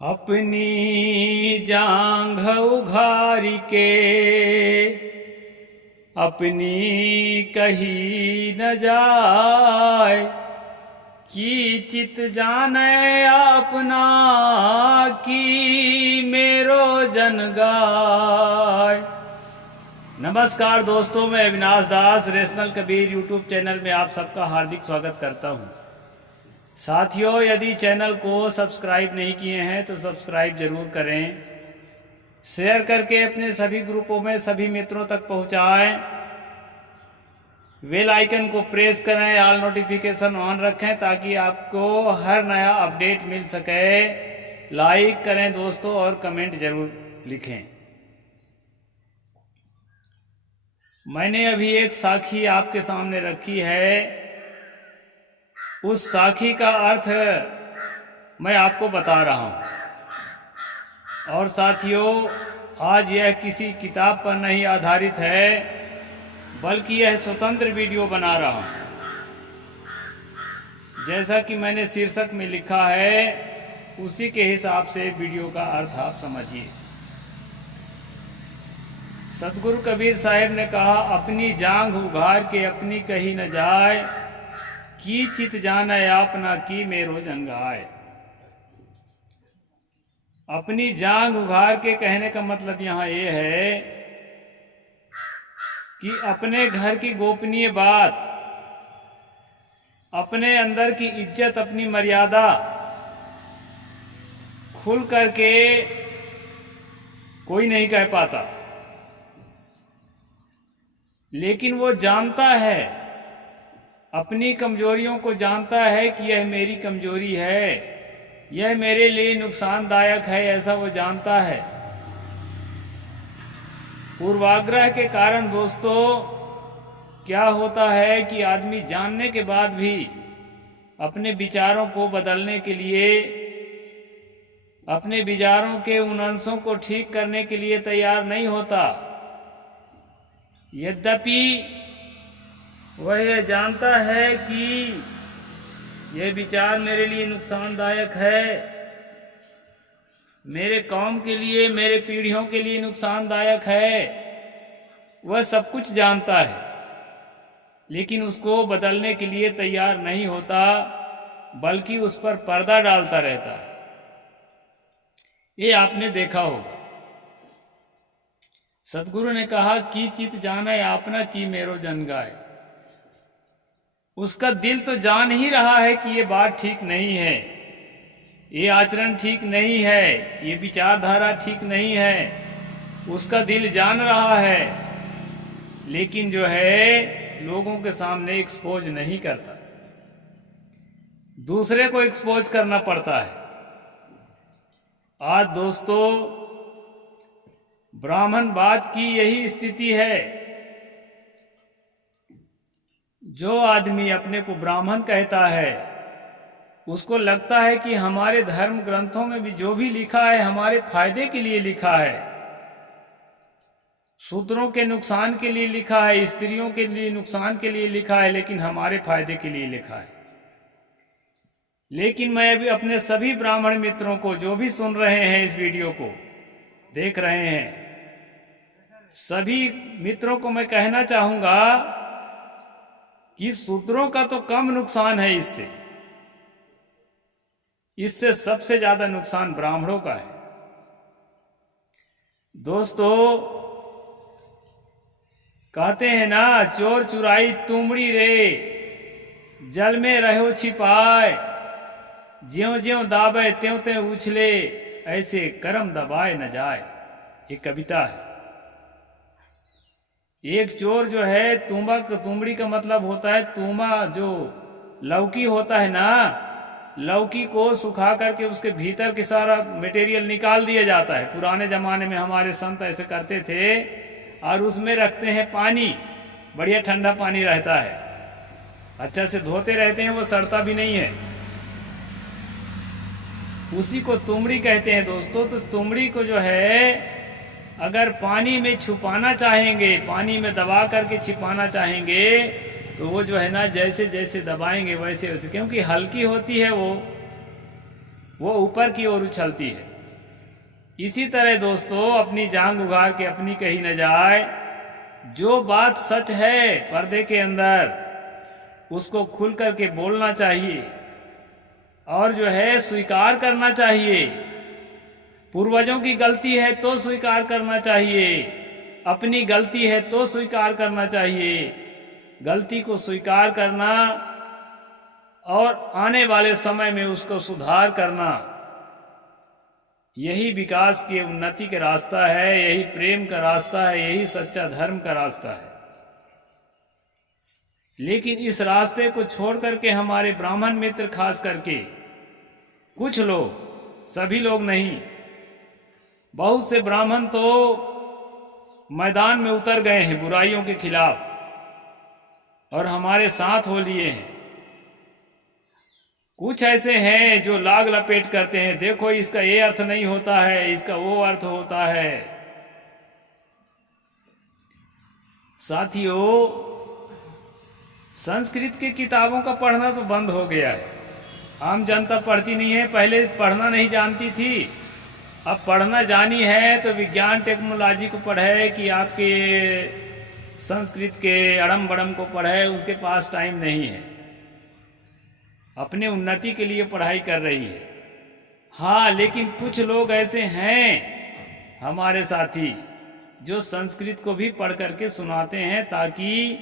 अपनी जांघ उघारी के अपनी कही न जाय, की चित जाने अपना की मेरो जन गाय। नमस्कार दोस्तों, मैं अविनाश दास रेशनल कबीर यूट्यूब चैनल में आप सबका हार्दिक स्वागत करता हूं। साथियों, यदि चैनल को सब्सक्राइब नहीं किए हैं तो सब्सक्राइब जरूर करें, शेयर करके अपने सभी ग्रुपों में सभी मित्रों तक पहुंचाएं, बेल आइकन को प्रेस करें, ऑल नोटिफिकेशन ऑन रखें ताकि आपको हर नया अपडेट मिल सके। लाइक करें दोस्तों और कमेंट जरूर लिखें। मैंने अभी एक साखी आपके सामने रखी है, उस साखी का अर्थ मैं आपको बता रहा हूं। और साथियों, आज यह किसी किताब पर नहीं आधारित है, बल्कि यह स्वतंत्र वीडियो बना रहा हूं। जैसा कि मैंने शीर्षक में लिखा है, उसी के हिसाब से वीडियो का अर्थ आप समझिए। सतगुरु कबीर साहब ने कहा, अपनी जांघ उघार के अपनी कही न जाए, की चित जाना अपना की मेरो जन गाय। अपनी जांघ उघार के कहने का मतलब यहाँ ये है कि अपने घर की गोपनीय बात, अपने अंदर की इज्जत, अपनी मर्यादा खुल करके कोई नहीं कह पाता, लेकिन वो जानता है, अपनी कमजोरियों को जानता है कि यह मेरी कमजोरी है, यह मेरे लिए नुकसानदायक है, ऐसा वो जानता है। पूर्वाग्रह के कारण दोस्तों क्या होता है कि आदमी जानने के बाद भी अपने विचारों को बदलने के लिए, अपने विचारों के उन अंशों को ठीक करने के लिए तैयार नहीं होता। यद्यपि वह यह जानता है कि यह विचार मेरे लिए नुकसानदायक है, मेरे कौम के लिए, मेरे पीढ़ियों के लिए नुकसानदायक है, वह सब कुछ जानता है, लेकिन उसको बदलने के लिए तैयार नहीं होता, बल्कि उस पर पर्दा डालता रहता है। ये आपने देखा होगा। सतगुरु ने कहा, की चित जाना आपना की मेरो जन गाय। उसका दिल तो जान ही रहा है कि ये बात ठीक नहीं है, ये आचरण ठीक नहीं है, ये विचारधारा ठीक नहीं है, उसका दिल जान रहा है, लेकिन जो है लोगों के सामने एक्सपोज नहीं करता, दूसरे को एक्सपोज करना पड़ता है। आज दोस्तों ब्राह्मणवाद की यही स्थिति है। जो आदमी अपने को ब्राह्मण कहता है, उसको लगता है कि हमारे धर्म ग्रंथों में भी जो भी लिखा है हमारे फायदे के लिए लिखा है, शूद्रों के नुकसान के लिए लिखा है, स्त्रियों के लिए नुकसान के लिए लिखा है, लेकिन हमारे फायदे के लिए लिखा है। लेकिन मैं अभी अपने सभी ब्राह्मण मित्रों को, जो भी सुन रहे हैं, इस वीडियो को देख रहे हैं, सभी मित्रों को मैं कहना चाहूंगा कि शूद्रों का तो कम नुकसान है, इससे सबसे ज्यादा नुकसान ब्राह्मणों का है। दोस्तों कहते हैं ना, चोर चुराई तुमड़ी रे, जल में रहो छिपाए, ज्यों ज्यों दाबे त्यों त्यों उछले, ऐसे करम दबाए न जाए। एक कविता है। एक चोर जो है, तुमड़ी का मतलब होता है तुमा, जो लौकी होता है ना, लौकी को सुखा करके उसके भीतर के सारा मटेरियल निकाल दिया जाता है। पुराने जमाने में हमारे संत ऐसे करते थे, और उसमें रखते हैं पानी, बढ़िया ठंडा पानी रहता है, अच्छा से धोते रहते हैं, वो सड़ता भी नहीं है। उसी को तुमड़ी कहते हैं दोस्तों। तो तुमड़ी को जो है अगर पानी में छुपाना चाहेंगे, पानी में दबा करके छिपाना चाहेंगे, तो वो जो है ना, जैसे जैसे दबाएंगे वैसे वैसे, क्योंकि हल्की होती है वो ऊपर की ओर उछलती है। इसी तरह दोस्तों अपनी जांग उघाड़ के अपनी कही न जाए। जो बात सच है पर्दे के अंदर उसको खुल करके बोलना चाहिए और जो है स्वीकार करना चाहिए। पूर्वजों की गलती है तो स्वीकार करना चाहिए, अपनी गलती है तो स्वीकार करना चाहिए। गलती को स्वीकार करना और आने वाले समय में उसको सुधार करना, यही विकास की उन्नति का रास्ता है, यही प्रेम का रास्ता है, यही सच्चा धर्म का रास्ता है। लेकिन इस रास्ते को छोड़ करके हमारे ब्राह्मण मित्र खास करके कुछ लोग, सभी लोग नहीं, बहुत से ब्राह्मण तो मैदान में उतर गए हैं बुराइयों के खिलाफ और हमारे साथ हो लिए हैं। कुछ ऐसे हैं जो लाग लपेट करते हैं, देखो इसका ये अर्थ नहीं होता है, इसका वो अर्थ होता है। साथियों, संस्कृत की किताबों का पढ़ना तो बंद हो गया है, आम जनता पढ़ती नहीं है। पहले पढ़ना नहीं जानती थी, अब पढ़ना जानी है तो विज्ञान टेक्नोलॉजी को पढ़े कि आपके संस्कृत के अड़म बड़म को पढ़े, उसके पास टाइम नहीं है। अपने उन्नति के लिए पढ़ाई कर रही है। हाँ, लेकिन कुछ लोग ऐसे हैं हमारे साथी जो संस्कृत को भी पढ़ करके सुनाते हैं ताकि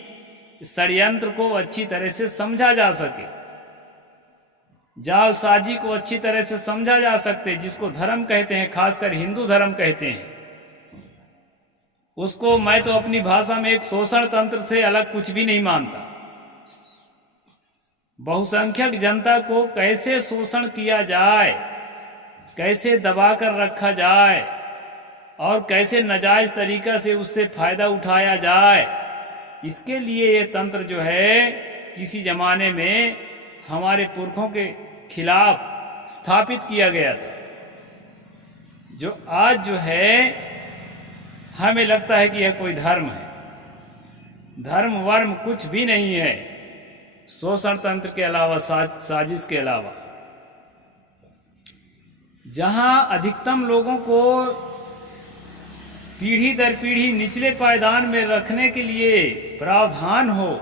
षड्यंत्र को अच्छी तरह से समझा जा सके, जालसाजी को अच्छी तरह से समझा जा सकते, जिसको धर्म कहते हैं, खासकर हिंदू धर्म कहते हैं। उसको मैं तो अपनी भाषा में एक शोषण तंत्र से अलग कुछ भी नहीं मानता। बहुसंख्यक जनता को कैसे शोषण किया जाए, कैसे दबा कर रखा जाए और कैसे नाजायज तरीका से उससे फायदा उठाया जाए, इसके लिए ये तंत्र जो है किसी जमाने में हमारे पुरखों के खिलाफ स्थापित किया गया था, जो आज जो है हमें लगता है कि यह कोई धर्म है। धर्म वर्म कुछ भी नहीं है, शोषण तंत्र के अलावा, साजिश के अलावा। जहां अधिकतम लोगों को पीढ़ी दर पीढ़ी निचले पायदान में रखने के लिए प्रावधान हो,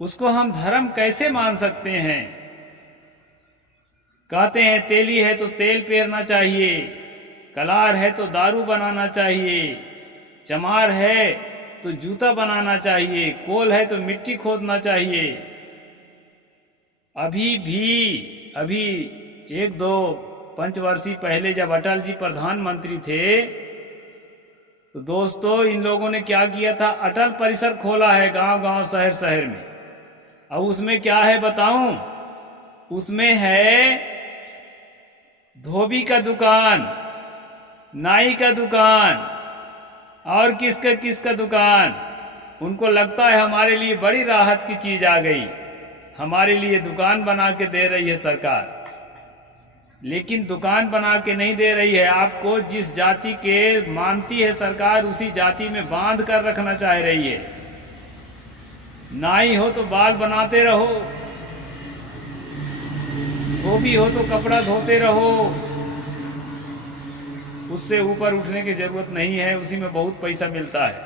उसको हम धर्म कैसे मान सकते हैं? कहते हैं तेली है तो तेल पेरना चाहिए, कलार है तो दारू बनाना चाहिए, चमार है तो जूता बनाना चाहिए, कोल है तो मिट्टी खोदना चाहिए। अभी एक दो पंचवर्षीय पहले जब अटल जी प्रधानमंत्री थे तो दोस्तों इन लोगों ने क्या किया था, अटल परिसर खोला है गांव गांव शहर शहर में। अब उसमें क्या है बताऊं? उसमें है धोबी का दुकान, नाई का दुकान और किसका दुकान। उनको लगता है हमारे लिए बड़ी राहत की चीज आ गई, हमारे लिए दुकान बना के दे रही है सरकार। लेकिन दुकान बना के नहीं दे रही है, आपको जिस जाति के मानती है सरकार उसी जाति में बांध कर रखना चाह रही है। नाई हो तो बाल बनाते रहो, धोबी हो तो कपड़ा धोते रहो, उससे ऊपर उठने की जरूरत नहीं है, उसी में बहुत पैसा मिलता है।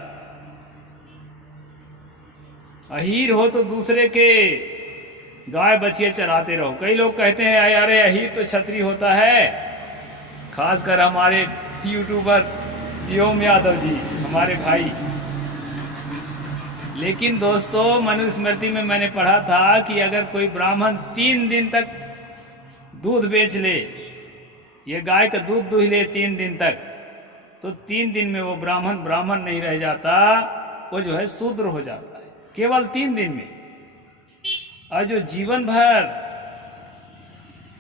अहीर हो तो दूसरे के गाय बछिए चराते रहो। कई लोग कहते हैं अरे अहीर तो छतरी होता है, खासकर हमारे यूट्यूबर योम यादव जी, हमारे भाई। लेकिन दोस्तों मनुस्मृति में मैंने पढ़ा था कि अगर कोई ब्राह्मण 3 दिन तक दूध बेच ले, ये गाय का दूध दूह ले 3 दिन तक, तो 3 दिन में वो ब्राह्मण नहीं रह जाता, वो जो है शूद्र हो जाता है, केवल 3 दिन में। और जो जीवन भर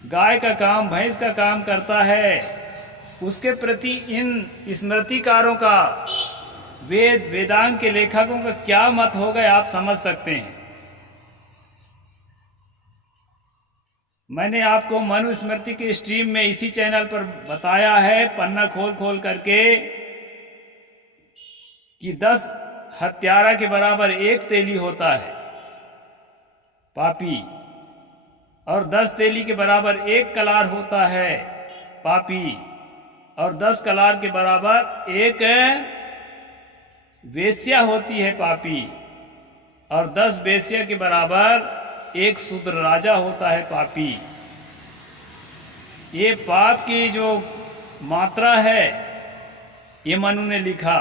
गाय का काम, भैंस का काम करता है, उसके प्रति इन स्मृतिकारों का, वेदांग के लेखकों का क्या मत होगा आप समझ सकते हैं। मैंने आपको मनुस्मृति के स्ट्रीम में इसी चैनल पर बताया है, पन्ना खोल खोल करके, कि 10 हत्यारा के बराबर 1 तेली होता है पापी, और 10 तेली के बराबर 1 कलार होता है पापी। और 10 कलार के बराबर एक वेश्या होती है पापी, और 10 वेश्या के बराबर एक शूद्र राजा होता है पापी। ये पाप की जो मात्रा है ये मनु ने लिखा,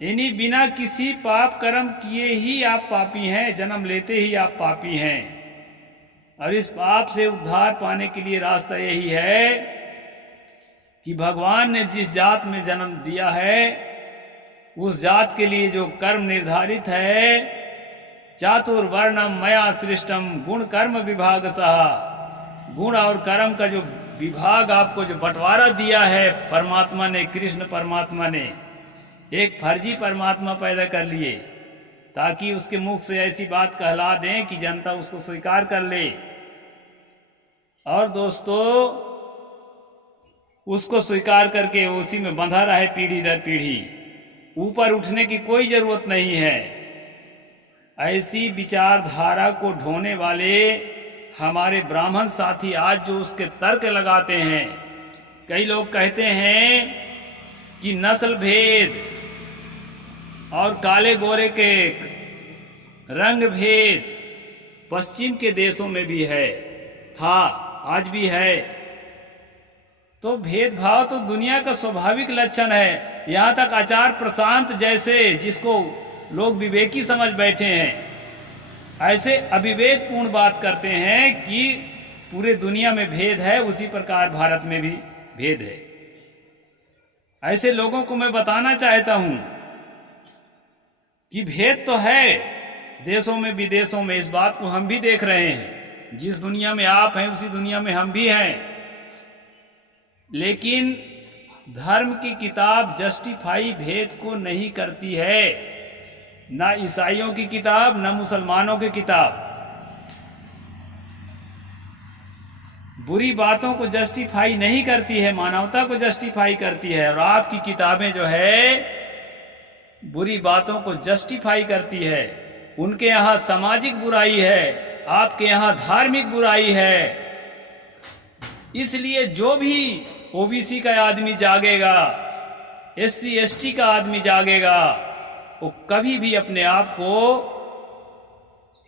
यानी बिना किसी पाप कर्म किए ही आप पापी हैं, जन्म लेते ही आप पापी हैं। और इस पाप से उद्धार पाने के लिए रास्ता यही है कि भगवान ने जिस जात में जन्म दिया है उस जात के लिए जो कर्म निर्धारित है, चातुर्वर्णम मया सृष्टम गुण कर्म विभाग सहा, गुण और कर्म का जो विभाग आपको जो बंटवारा दिया है परमात्मा ने, कृष्ण परमात्मा ने, एक फर्जी परमात्मा पैदा कर लिए ताकि उसके मुख से ऐसी बात कहला दें कि जनता उसको स्वीकार कर ले। और दोस्तों उसको स्वीकार करके उसी में बंधा रहे पीढ़ी दर पीढ़ी, ऊपर उठने की कोई जरूरत नहीं है। ऐसी विचारधारा को ढोने वाले हमारे ब्राह्मण साथी आज जो उसके तर्क लगाते हैं, कई लोग कहते हैं कि नस्ल भेद और काले गोरे के रंग भेद पश्चिम के देशों में भी है, था, आज भी है। तो भेदभाव तो दुनिया का स्वाभाविक लक्षण है। यहाँ तक आचार्य प्रशांत जैसे, जिसको लोग विवेकी समझ बैठे हैं, ऐसे अविवेकपूर्ण बात करते हैं कि पूरे दुनिया में भेद है, उसी प्रकार भारत में भी भेद है। ऐसे लोगों को मैं बताना चाहता हूं कि भेद तो है देशों में विदेशों में, इस बात को हम भी देख रहे हैं। जिस दुनिया में आप हैं उसी दुनिया में हम भी हैं। लेकिन धर्म की किताब जस्टिफाई भेद को नहीं करती है, ना ईसाइयों की किताब ना मुसलमानों की किताब। बुरी बातों को जस्टिफाई नहीं करती है, मानवता को जस्टिफाई करती है। और आपकी किताबें जो है बुरी बातों को जस्टिफाई करती है। उनके यहाँ सामाजिक बुराई है, आपके यहाँ धार्मिक बुराई है। इसलिए जो भी ओबीसी का आदमी जागेगा, एससी एसटी का आदमी जागेगा, वो कभी भी अपने आप को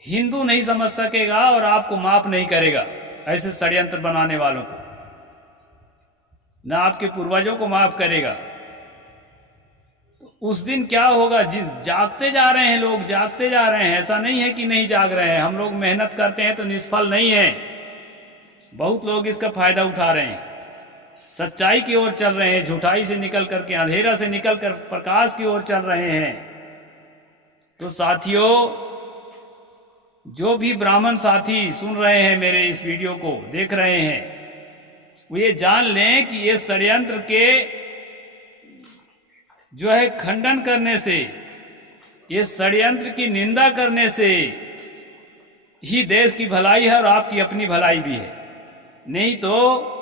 हिंदू नहीं समझ सकेगा और आपको माफ नहीं करेगा, ऐसे षड्यंत्र बनाने वालों को, ना आपके पूर्वजों को माफ करेगा। तो उस दिन क्या होगा? जागते जा रहे हैं लोग, जागते जा रहे हैं। ऐसा नहीं है कि नहीं जाग रहे हैं, हम लोग मेहनत करते हैं तो निष्फल नहीं है। बहुत लोग इसका फायदा उठा रहे हैं, सच्चाई की ओर चल रहे हैं, झूठाई से निकल करके, अंधेरा से निकल कर प्रकाश की ओर चल रहे हैं। तो साथियों, जो भी ब्राह्मण साथी सुन रहे हैं, मेरे इस वीडियो को देख रहे हैं, वो ये जान लें कि ये षड्यंत्र के जो है खंडन करने से, ये षड्यंत्र की निंदा करने से ही देश की भलाई है और आपकी अपनी भलाई भी है। नहीं तो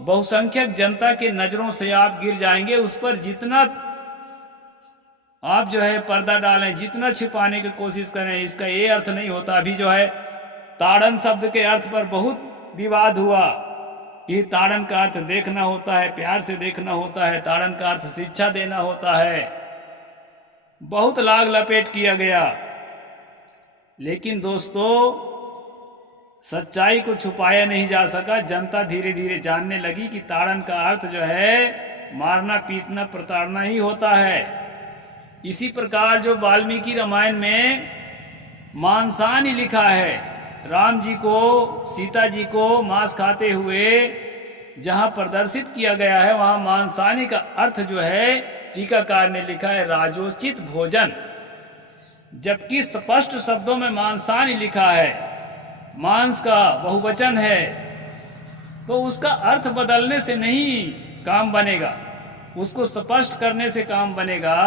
बहुसंख्यक जनता के नजरों से आप गिर जाएंगे। उस पर जितना आप जो है पर्दा डालें, जितना छिपाने की कोशिश करें, इसका ये अर्थ नहीं होता। अभी जो है ताड़न शब्द के अर्थ पर बहुत विवाद हुआ कि ताड़न का अर्थ देखना होता है, प्यार से देखना होता है, ताड़न का अर्थ शिक्षा देना होता है। बहुत लाग लपेट किया गया। लेकिन दोस्तों, सच्चाई को छुपाया नहीं जा सका। जनता धीरे धीरे जानने लगी कि ताड़न का अर्थ जो है मारना, पीटना, प्रताड़ना ही होता है। इसी प्रकार जो वाल्मीकि रामायण में मांसाहानी लिखा है, राम जी को, सीता जी को मांस खाते हुए जहां प्रदर्शित किया गया है, वहां मांसाहानी का अर्थ जो है टीकाकार ने लिखा है राजोचित भोजन। जबकि स्पष्ट शब्दों में मांसाहानी लिखा है, मांस का बहुवचन है, तो उसका अर्थ बदलने से नहीं काम बनेगा, उसको स्पष्ट करने से काम बनेगा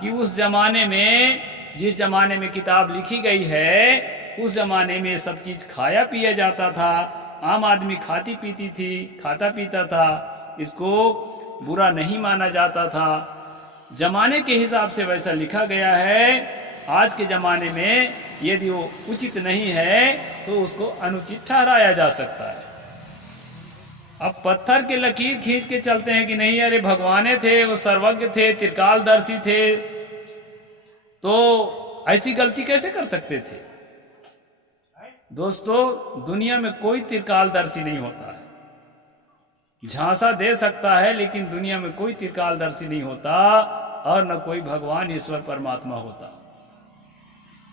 कि उस जमाने में, जिस जमाने में किताब लिखी गई है, उस जमाने में सब चीज खाया पिया जाता था, आम आदमी खाती पीती थी, खाता पीता था, इसको बुरा नहीं माना जाता था। जमाने के हिसाब से वैसा लिखा गया है। आज के जमाने में यदि वो उचित नहीं है तो उसको अनुचित ठहराया जा सकता है। अब पत्थर के लकीर खींच के चलते हैं कि नहीं अरे भगवाने थे, वो सर्वज्ञ थे, त्रिकालदर्शी थे, तो ऐसी गलती कैसे कर सकते थे। दोस्तों, दुनिया में कोई त्रिकालदर्शी नहीं होता है। झांसा दे सकता है लेकिन दुनिया में कोई त्रिकालदर्शी नहीं होता और न कोई भगवान ईश्वर परमात्मा होता।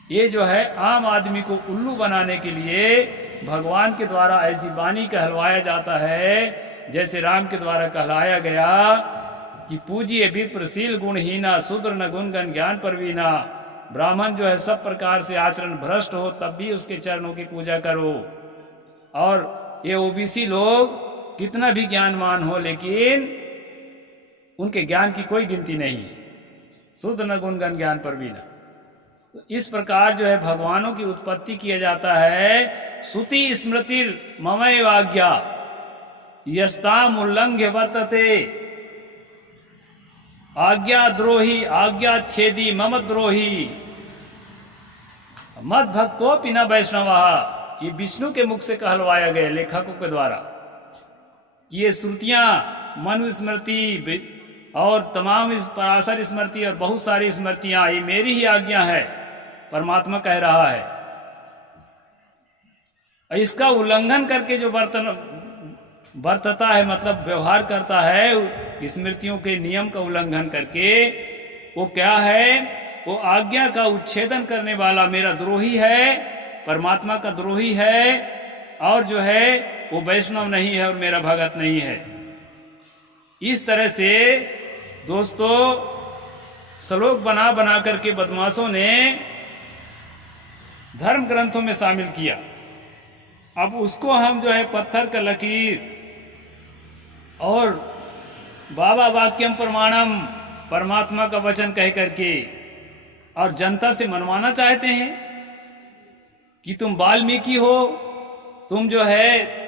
ये जो है आम आदमी को उल्लू बनाने के लिए भगवान के द्वारा ऐसी वाणी कहलवाया जाता है, जैसे राम के द्वारा कहलाया गया कि पूजिए विप्रशील गुणहीना, शूद्र न गुणगन ज्ञान परवीना। ब्राह्मण जो है सब प्रकार से आचरण भ्रष्ट हो तब भी उसके चरणों की पूजा करो। और ये ओबीसी लोग कितना भी ज्ञानवान हो लेकिन उनके ज्ञान की कोई गिनती नहीं है। शूद्र न गुणगन ज्ञान परवीना। तो इस प्रकार जो है भगवानों की उत्पत्ति किया जाता है। श्रुति स्मृति ममैव आज्ञा यस्ताम उल्लंघ्य वर्तते, आज्ञा द्रोही आज्ञा छेदी मम द्रोही मद भक्तोपि न वैष्णवः। ये विष्णु के मुख से कहलवाया गया लेखकों के द्वारा कि ये श्रुतियां मनुस्मृति और तमाम पराशर स्मृति और बहुत सारी स्मृतियां ये मेरी ही आज्ञा है, परमात्मा कह रहा है। इसका उल्लंघन करके जो बरतता है, मतलब व्यवहार करता है स्मृतियों के नियम का उल्लंघन करके, वो क्या है, वो आज्ञा का उच्छेदन करने वाला मेरा द्रोही है, परमात्मा का द्रोही है, और जो है वो वैष्णव नहीं है और मेरा भगत नहीं है। इस तरह से दोस्तों श्लोक बना बना करके बदमाशों ने धर्म ग्रंथों में शामिल किया। अब उसको हम जो है पत्थर का लकीर और बाबा वाक्यम प्रमाणम, परमात्मा का वचन कह करके और जनता से मनवाना चाहते हैं कि तुम वाल्मीकि हो, तुम जो है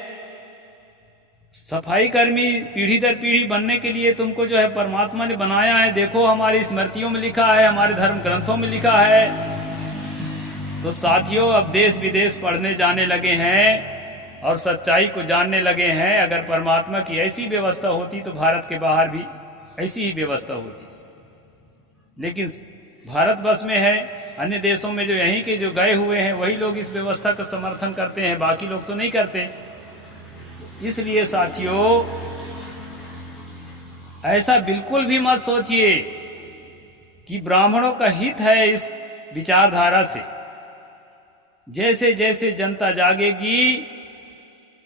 सफाई कर्मी पीढ़ी दर पीढ़ी बनने के लिए तुमको जो है परमात्मा ने बनाया है। देखो हमारी स्मृतियों में लिखा है, हमारे धर्म ग्रंथों में लिखा है। तो साथियों, अब देश विदेश पढ़ने जाने लगे हैं और सच्चाई को जानने लगे हैं। अगर परमात्मा की ऐसी व्यवस्था होती तो भारत के बाहर भी ऐसी ही व्यवस्था होती, लेकिन भारत बस में है। अन्य देशों में जो यहीं के जो गए हुए हैं वही लोग इस व्यवस्था का समर्थन करते हैं, बाकी लोग तो नहीं करते। इसलिए साथियों, ऐसा बिल्कुल भी मत सोचिए कि ब्राह्मणों का हित है इस विचारधारा से। जैसे जैसे जनता जागेगी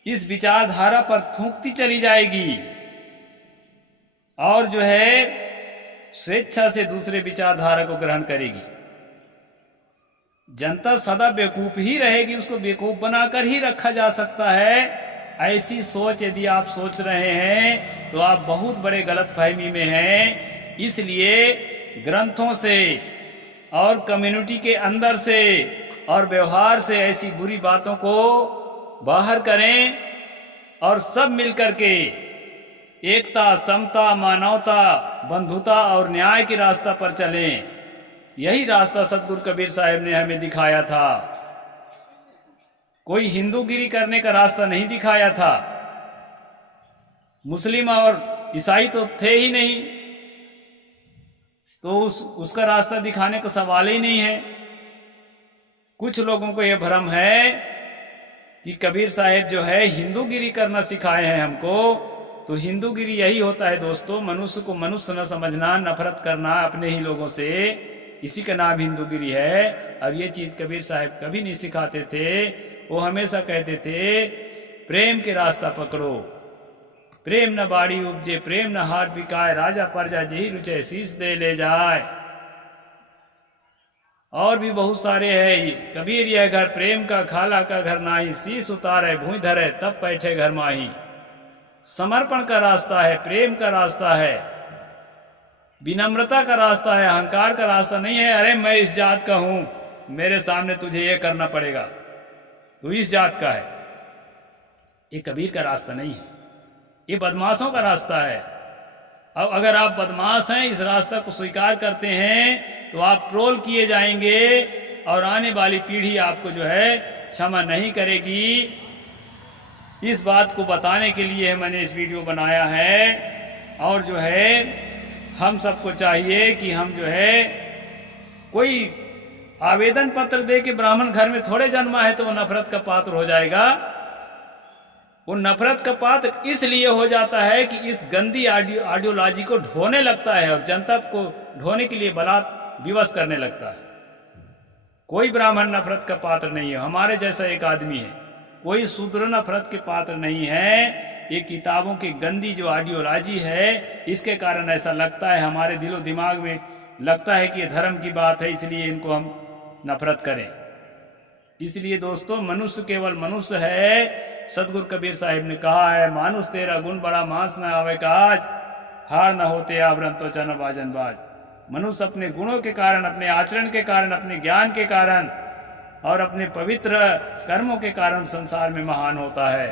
इस विचारधारा पर थूकती चली जाएगी और जो है स्वेच्छा से दूसरे विचारधारा को ग्रहण करेगी। जनता सदा बेवकूफ ही रहेगी, उसको बेवकूफ बनाकर ही रखा जा सकता है। ऐसी सोच यदि आप सोच रहे हैं तो आप बहुत बड़े गलतफहमी में हैं। इसलिए ग्रंथों से और कम्युनिटी के अंदर से और व्यवहार से ऐसी बुरी बातों को बाहर करें और सब मिलकर के एकता, समता, मानवता, बंधुता और न्याय के रास्ता पर चलें। यही रास्ता सतगुरु कबीर साहब ने हमें दिखाया था। कोई हिंदूगिरी करने का रास्ता नहीं दिखाया था। मुस्लिम और ईसाई तो थे ही नहीं, तो उसका रास्ता दिखाने का सवाल ही नहीं है। कुछ लोगों को यह भ्रम है कि कबीर साहब जो है हिंदूगिरी करना सिखाए हैं हमको। तो हिंदूगिरी यही होता है दोस्तों, मनुष्य को मनुष्य न समझना, नफरत करना अपने ही लोगों से, इसी का नाम हिंदूगिरी है। और ये चीज कबीर साहब कभी नहीं सिखाते थे। वो हमेशा कहते थे प्रेम के रास्ता पकड़ो, प्रेम न बाड़ी उपजे, प्रेम न हार बिकाए, राजा प्रजा जही रुचे शीश दे ले जाए। और भी बहुत सारे हैं। कबीर यह घर प्रेम का, खाला का घर नाही, शीश उतारे भूई धरे तब बैठे घर माही। समर्पण का रास्ता है, प्रेम का रास्ता है, विनम्रता का रास्ता है, अहंकार का रास्ता नहीं है। अरे मैं इस जात का हूं, मेरे सामने तुझे ये करना पड़ेगा, तू इस जात का है। ये कबीर का रास्ता नहीं है, ये बदमाशों का रास्ता है। अब अगर आप बदमाश हैं, इस रास्ता को स्वीकार करते हैं, तो आप ट्रोल किए जाएंगे और आने वाली पीढ़ी आपको जो है क्षमा नहीं करेगी। इस बात को बताने के लिए मैंने इस वीडियो बनाया है। और जो है हम सबको चाहिए कि हम जो है कोई आवेदन पत्र दे के ब्राह्मण घर में थोड़े जन्मा है तो वो नफरत का पात्र हो जाएगा। वो नफरत का पात्र इसलिए हो जाता है कि इस गंदी आइडियोलॉजी को ढोने लगता है और जनता को ढोने के लिए बलात् विवश करने लगता है। कोई ब्राह्मण नफरत का पात्र नहीं है, हमारे जैसा एक आदमी है, कोई शूद्र नफरत के पात्र नहीं है। ये किताबों की गंदी जो आइडियोलॉजी है इसके कारण ऐसा लगता है, हमारे दिलो दिमाग में लगता है कि ये धर्म की बात है इसलिए इनको हम नफरत करें। इसलिए दोस्तों मनुष्य केवल मनुष्य है। सदगुरु कबीर साहिब ने कहा है, मानुष तेरा गुण बड़ा मांस न आवे काज, हार न होते आवरण तो चन बाजन बाज। मनुष्य अपने गुणों के कारण, अपने आचरण के कारण, अपने ज्ञान के कारण और अपने पवित्र कर्मों के कारण संसार में महान होता है।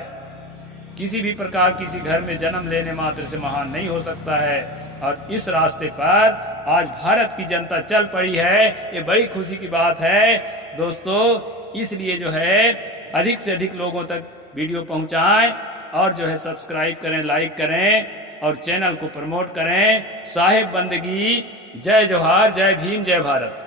किसी भी प्रकार किसी घर में जन्म लेने मात्र से महान नहीं हो सकता है। और इस रास्ते पर आज भारत की जनता चल पड़ी है, ये बड़ी खुशी की बात है दोस्तों। इसलिए जो है अधिक से अधिक लोगों तक वीडियो पहुंचाएं और जो है सब्सक्राइब करें, लाइक करें और चैनल को प्रमोट करें। साहिब बंदगी, जय जोहार, जय भीम, जय भारत।